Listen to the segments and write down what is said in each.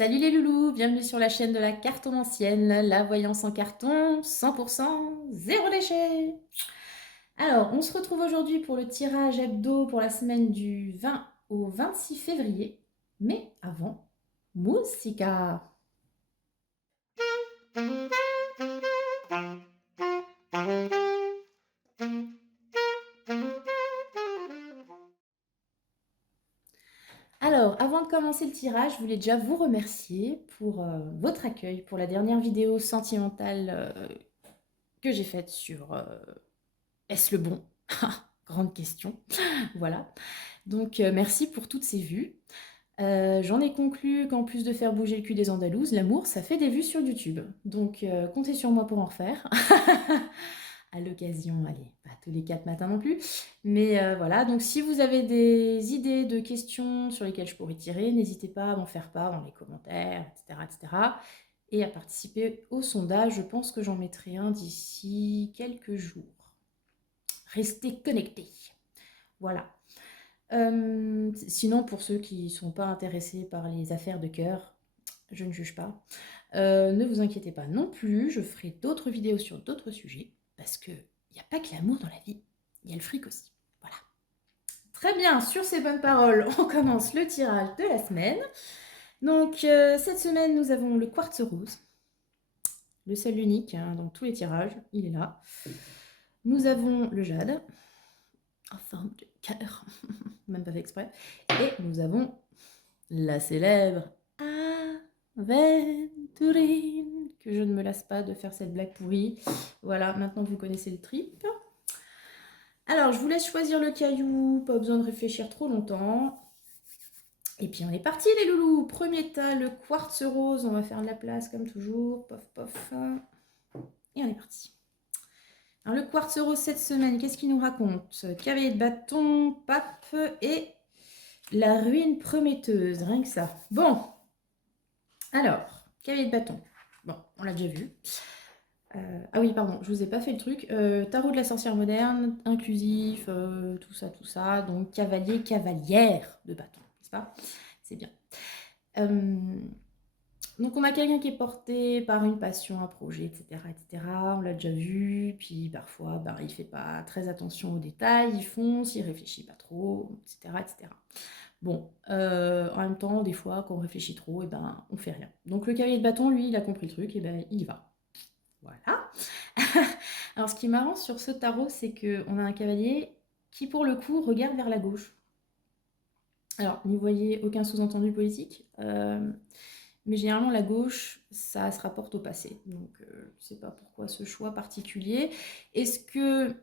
Salut les loulous, bienvenue sur la chaîne de la cartomancienne, la voyance en carton, 100%, zéro déchet. Alors, on se retrouve aujourd'hui pour le tirage hebdo pour la semaine du 20 au 26 février. Mais avant, musica. Alors, avant de commencer le tirage, je voulais déjà vous remercier pour votre accueil, pour la dernière vidéo sentimentale que j'ai faite sur Est-ce le bon? Grande question. Voilà. Donc, merci pour toutes ces vues. J'en ai conclu qu'en plus de faire bouger le cul des Andalouses, l'amour, ça fait des vues sur YouTube. Donc, comptez sur moi pour en refaire. À l'occasion, allez, pas tous les 4 matins non plus. Mais voilà, donc si vous avez des idées de questions sur lesquelles je pourrais tirer, n'hésitez pas à m'en faire part dans les commentaires, etc., etc. Et à participer au sondage. Je pense que j'en mettrai un d'ici quelques jours. Restez connectés. Voilà. Sinon, pour ceux qui ne sont pas intéressés par les affaires de cœur, je ne juge pas. Ne vous inquiétez pas non plus, je ferai d'autres vidéos sur d'autres sujets, parce qu'il n'y a pas que l'amour dans la vie, il y a le fric aussi. Voilà. Très bien, sur ces bonnes paroles, on commence le tirage de la semaine. Donc, cette semaine, nous avons le quartz rose, le seul unique hein, dans tous les tirages, il est là. Nous avons le jade, en forme de cœur, même pas fait exprès. Et nous avons la célèbre Aventurine, que je ne me lasse pas de faire cette blague pourrie. Voilà, maintenant vous connaissez le trip. Alors, je vous laisse choisir le caillou, pas besoin de réfléchir trop longtemps. Et puis on est parti les loulous. Premier tas, le quartz rose, on va faire de la place comme toujours. Pof, pof. Et on est parti. Alors le quartz rose cette semaine, qu'est-ce qu'il nous raconte? Cavalier de bâton, pape et la ruine prometteuse, rien que ça. Bon, alors, cavalier de bâton. Bon, on l'a déjà vu. Ah oui, pardon, je vous ai pas fait le truc. Tarot de la sorcière moderne, inclusif, tout ça. Donc, cavalier, cavalière de bâton, n'est-ce pas? C'est bien. Donc, on a quelqu'un qui est porté par une passion, un projet, etc., etc. On l'a déjà vu. Puis, parfois, ben, il fait pas très attention aux détails, il fonce, il réfléchit pas trop, etc., etc. Bon, en même temps, des fois, quand on réfléchit trop, et ben, on fait rien. Donc, le cavalier de bâton, lui, il a compris le truc, et ben, il y va. Voilà. Alors, ce qui est marrant sur ce tarot, c'est qu'on a un cavalier qui, pour le coup, regarde vers la gauche. Alors, n'y voyez aucun sous-entendu politique, mais généralement, la gauche, ça se rapporte au passé. Donc, je ne sais pas pourquoi ce choix particulier. Est-ce que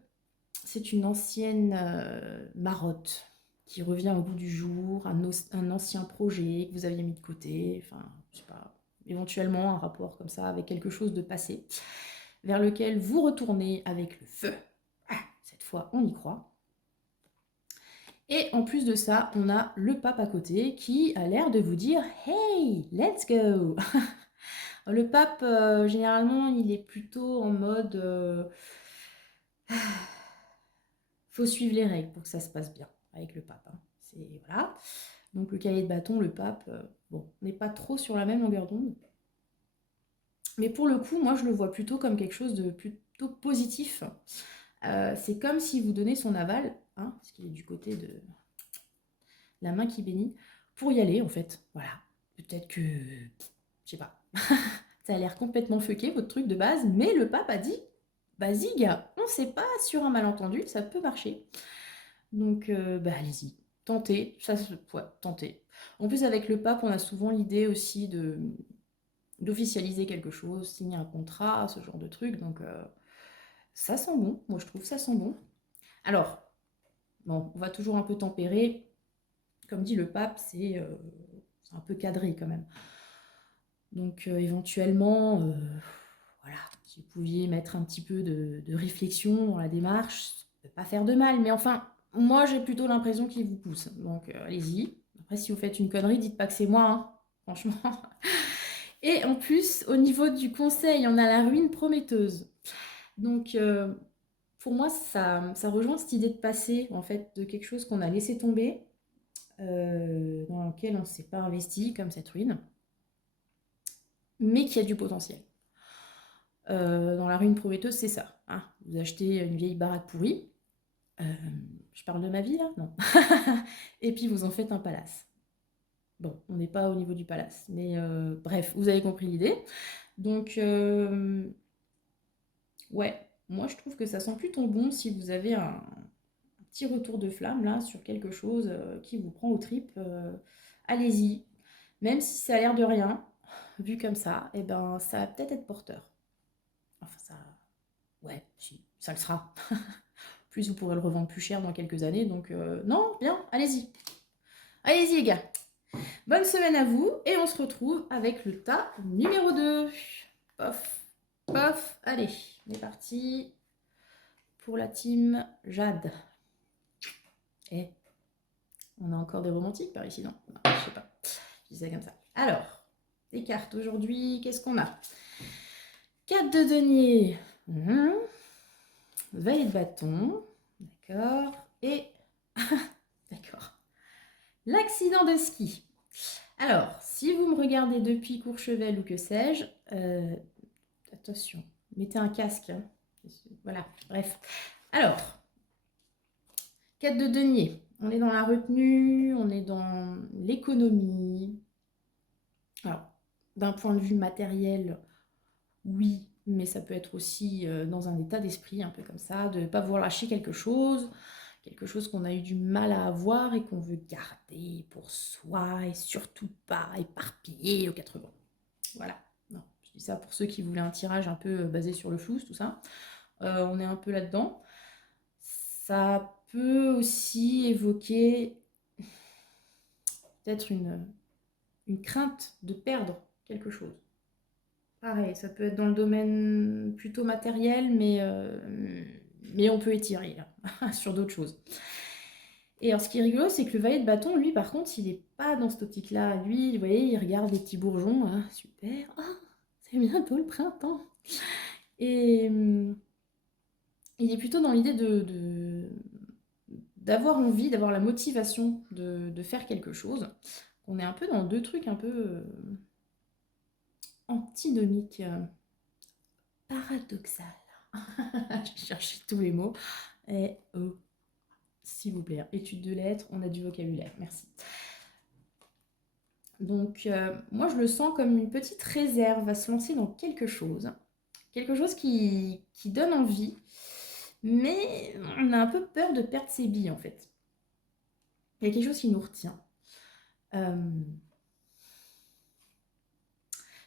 c'est une ancienne marotte qui revient au goût du jour, un ancien projet que vous aviez mis de côté, enfin, je sais pas, éventuellement un rapport comme ça avec quelque chose de passé, vers lequel vous retournez avec le feu. Ah, cette fois, on y croit. Et en plus de ça, on a le pape à côté qui a l'air de vous dire « Hey, let's go !» Le pape, généralement, il est plutôt en mode faut suivre les règles pour que ça se passe bien avec le pape. Hein. C'est voilà. Donc le cahier de bâton, le pape, bon, n'est pas trop sur la même longueur d'onde. Mais pour le coup, moi, je le vois plutôt comme quelque chose de plutôt positif. C'est comme si vous donnez son aval, hein, parce qu'il est du côté de la main qui bénit, pour y aller, en fait. Voilà. Peut-être que, je sais pas, ça a l'air complètement fucké, votre truc de base, mais le pape a dit, vas-y, gars, on sait pas, sur un malentendu, ça peut marcher. Donc, bah, allez-y, tentez, ça, ouais, tentez. En plus, avec le pape, on a souvent l'idée aussi d'officialiser quelque chose, signer un contrat, ce genre de truc. Donc, ça sent bon. Moi, je trouve ça sent bon. Alors, bon, on va toujours un peu tempérer. Comme dit le pape, c'est un peu cadré quand même. Donc, éventuellement, voilà, si vous pouviez mettre un petit peu de réflexion dans la démarche, ça ne peut pas faire de mal. Mais enfin, moi, j'ai plutôt l'impression qu'il vous pousse. Donc, allez-y. Après, si vous faites une connerie, dites pas que c'est moi, hein, franchement. Et en plus, au niveau du conseil, on a la ruine prometteuse. Donc, pour moi, ça rejoint cette idée de passer, en fait, de quelque chose qu'on a laissé tomber, dans lequel on ne s'est pas investi, comme cette ruine. mais qui a du potentiel. Dans la ruine prometteuse, c'est ça. Hein. Vous achetez une vieille baraque pourrie. Je parle de ma vie là? Non. Et puis vous en faites un palace. Bon, on n'est pas au niveau du palace, mais bref, vous avez compris l'idée. Donc, ouais, moi je trouve que ça sent plutôt bon si vous avez un petit retour de flamme là sur quelque chose qui vous prend aux tripes. Allez-y. Même si ça a l'air de rien, vu comme ça, et ben ça va peut-être être porteur. Enfin, ça. Ouais, si, ça le sera. Plus vous pourrez le revendre plus cher dans quelques années. Donc, non, bien, allez-y. Allez-y, les gars. Bonne semaine à vous. Et on se retrouve avec le tas numéro 2. Pof, pof. Allez, on est parti pour la team Jade. Et on a encore des romantiques par ici, non? Je sais pas. Je dis ça comme ça. Alors, les cartes aujourd'hui, qu'est-ce qu'on a? 4 de denier. Valet de bâton. D'accord. Et... D'accord. L'accident de ski. Alors, si vous me regardez depuis Courchevel ou que sais-je, attention, mettez un casque. Hein. Voilà, bref. Alors, 4 de denier. On est dans la retenue, on est dans l'économie. Alors, d'un point de vue matériel, oui, mais ça peut être aussi dans un état d'esprit un peu comme ça, de ne pas vouloir lâcher quelque chose qu'on a eu du mal à avoir et qu'on veut garder pour soi et surtout pas éparpiller aux quatre vents. Voilà, non, je dis ça pour ceux qui voulaient un tirage un peu basé sur le flou, tout ça. On est un peu là-dedans. Ça peut aussi évoquer peut-être une crainte de perdre quelque chose. Pareil, ça peut être dans le domaine plutôt matériel, mais on peut étirer là, sur d'autres choses. Et alors, ce qui est rigolo, c'est que le valet de bâton, lui, par contre, il n'est pas dans cette optique-là. Lui, vous voyez, il regarde les petits bourgeons. Hein, super. Ah, c'est bientôt le printemps. Et il est plutôt dans l'idée d'avoir envie, d'avoir la motivation de faire quelque chose. On est un peu dans deux trucs un peu antinomiques, paradoxal. Je cherchais tous les mots. Et s'il vous plaît, étude de lettres, on a du vocabulaire, merci. Donc, moi, je le sens comme une petite réserve à se lancer dans quelque chose qui donne envie, mais on a un peu peur de perdre ses billes, en fait. Il y a quelque chose qui nous retient.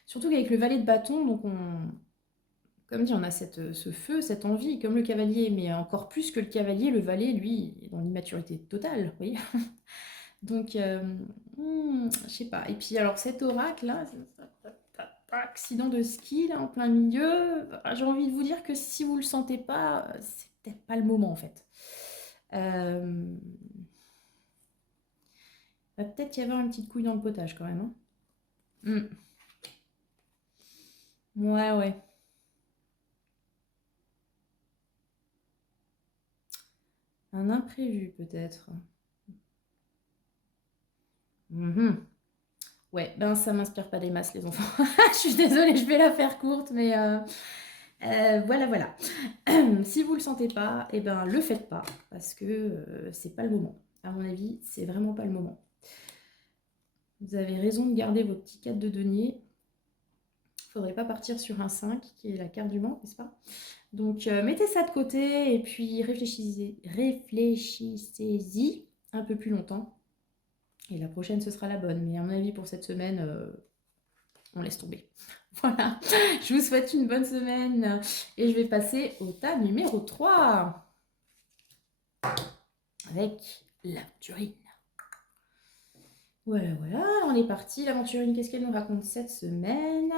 Surtout qu'avec le valet de bâton, donc comme dit, on a ce feu, cette envie, comme le cavalier, mais encore plus que le cavalier, le valet, lui, est dans l'immaturité totale, vous voyez. Donc, je sais pas. Et puis, alors, cet oracle-là, accident de ski, là, en plein milieu, j'ai envie de vous dire que si vous le sentez pas, c'est peut-être pas le moment, en fait. Va peut-être y avoir une petite couille dans le potage, quand même. Hein. Ouais, ouais. Un imprévu, peut-être. Ouais, ben ça m'inspire pas des masses, les enfants. Je suis désolée, je vais la faire courte, mais voilà, voilà. Si vous le sentez pas, eh ben le faites pas, parce que c'est pas le moment. À mon avis, c'est vraiment pas le moment. Vous avez raison de garder vos petits 4 de denier. Il faudrait pas partir sur un 5, qui est la carte du manque, n'est-ce pas? Donc, mettez ça de côté, et puis réfléchissez-y un peu plus longtemps. Et la prochaine, ce sera la bonne. Mais à mon avis, pour cette semaine, on laisse tomber. Voilà, je vous souhaite une bonne semaine et je vais passer au tas numéro 3 avec l'aventurine. Voilà, voilà, on est parti. L'aventurine, qu'est-ce qu'elle nous raconte cette semaine?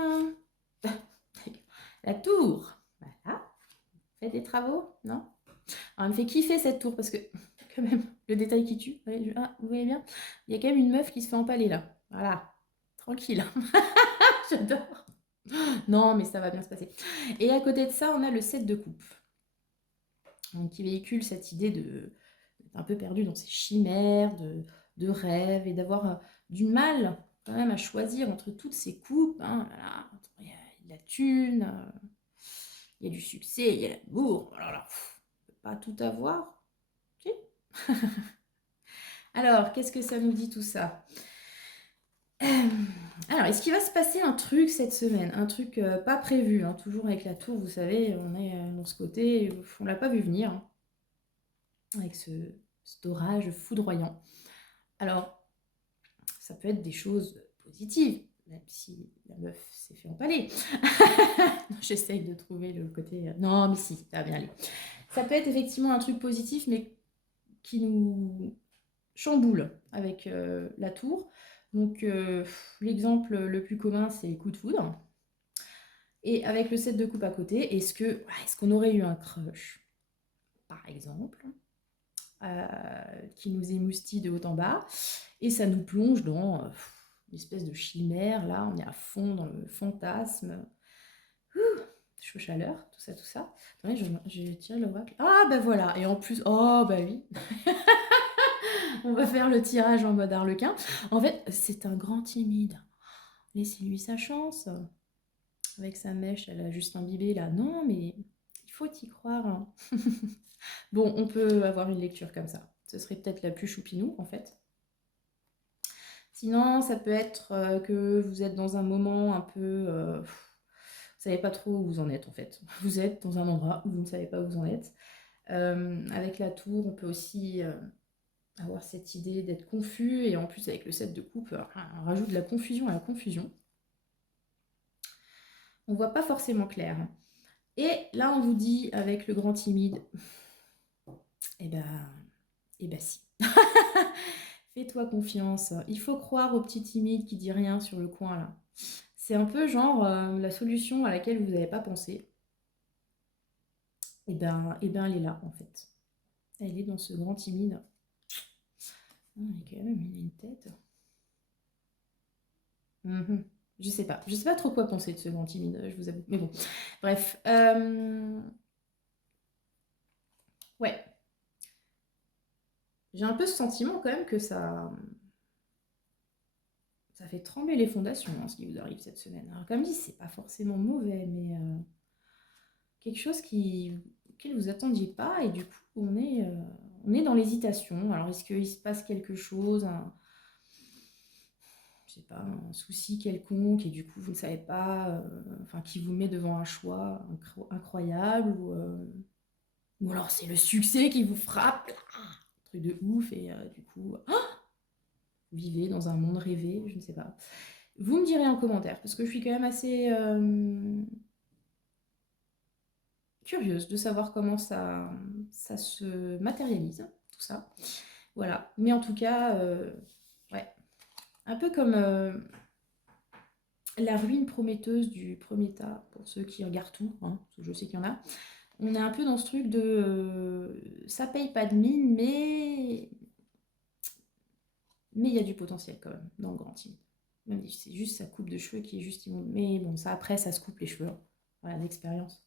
La tour. Voilà. Fait des travaux? Non? Alors, elle me fait kiffer cette tour parce que, quand même, le détail qui tue. Ah, vous voyez bien? Il y a quand même une meuf qui se fait empaler là. Voilà. Tranquille. J'adore. Non, mais ça va bien se passer. Et à côté de ça, on a le 7 de coupe. Donc, qui véhicule cette idée d'être un peu perdu dans ses chimères, de rêves, et d'avoir du mal quand même à choisir entre toutes ces coupes, hein, voilà, de la thune, il y a du succès, il y a l'amour. Oh là là, on peut pas tout avoir. Si. Alors, qu'est-ce que ça nous dit tout ça? Alors, est-ce qu'il va se passer un truc cette semaine? Un truc pas prévu, hein, toujours avec la tour, vous savez, on est dans ce côté, on l'a pas vu venir, hein, avec cet orage foudroyant. Alors, ça peut être des choses positives, même si la meuf s'est fait empaler. J'essaye de trouver le côté... Non, mais si, ça va bien aller. Ça peut être effectivement un truc positif, mais qui nous chamboule avec la tour. Donc, l'exemple le plus commun, c'est coup de foudre. Et avec le 7 de coupe à côté, est-ce qu'on aurait eu un crush, par exemple, qui nous émoustille de haut en bas, et ça nous plonge dans une espèce de chimère, là, on est à fond dans le fantasme. Chaud chaleur, tout ça, tout ça. Attendez, j'ai tiré l'oracle. Ah, bah voilà, et en plus, oh, bah oui. On va faire le tirage en mode arlequin. En fait, c'est un grand timide. Laissez-lui sa chance. Avec sa mèche, elle a juste imbibé là. Non, mais il faut y croire, hein. Bon, on peut avoir une lecture comme ça. Ce serait peut-être la plus choupinou, en fait. Sinon, ça peut être que vous êtes dans un moment un peu... vous savez pas trop où vous en êtes, en fait. Vous êtes dans un endroit où vous ne savez pas où vous en êtes. Avec la tour, on peut aussi avoir cette idée d'être confus. Et en plus, avec le 7 de coupe, on rajoute de la confusion à la confusion. On voit pas forcément clair. Et là, on vous dit, avec le grand timide, eh ben si. Fais-toi confiance. Il faut croire au petit timide qui dit rien sur le coin, là. C'est un peu genre la solution à laquelle vous n'avez pas pensé. Elle est là, en fait. Elle est dans ce grand timide. Quand même, il a une tête. Je sais pas. Je sais pas trop quoi penser de ce grand timide, je vous avoue. Mais bon, bref. Ouais. J'ai un peu ce sentiment quand même que ça fait trembler les fondations, hein, ce qui vous arrive cette semaine. Alors comme dit, c'est pas forcément mauvais, mais quelque chose auquel vous attendiez pas, et du coup, on est dans l'hésitation. Alors est-ce qu'il se passe quelque chose, je sais pas, un souci quelconque, et du coup, vous ne savez pas, enfin, qui vous met devant un choix incroyable, ou alors c'est le succès qui vous frappe, un truc de ouf, et du coup, vous vivez dans un monde rêvé, je ne sais pas. Vous me direz en commentaire, parce que je suis quand même assez curieuse de savoir comment ça se matérialise, tout ça. Voilà. Mais en tout cas, ouais. Un peu comme la ruine prometteuse du premier tas, pour ceux qui regardent tout, hein, parce que je sais qu'il y en a. On est un peu dans ce truc de ça paye pas de mine, mais il y a du potentiel quand même dans le grand team. Même si c'est juste sa coupe de cheveux qui est juste immonde. Mais bon, ça après, ça se coupe les cheveux. Voilà, l'expérience.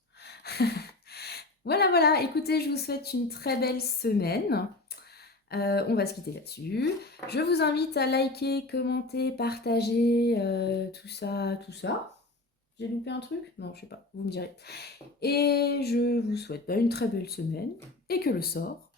Voilà, voilà. Écoutez, je vous souhaite une très belle semaine. On va se quitter là-dessus. Je vous invite à liker, commenter, partager, tout ça, tout ça. J'ai loupé un truc? Non, je sais pas, vous me direz. Et je vous souhaite une très belle semaine et que le sort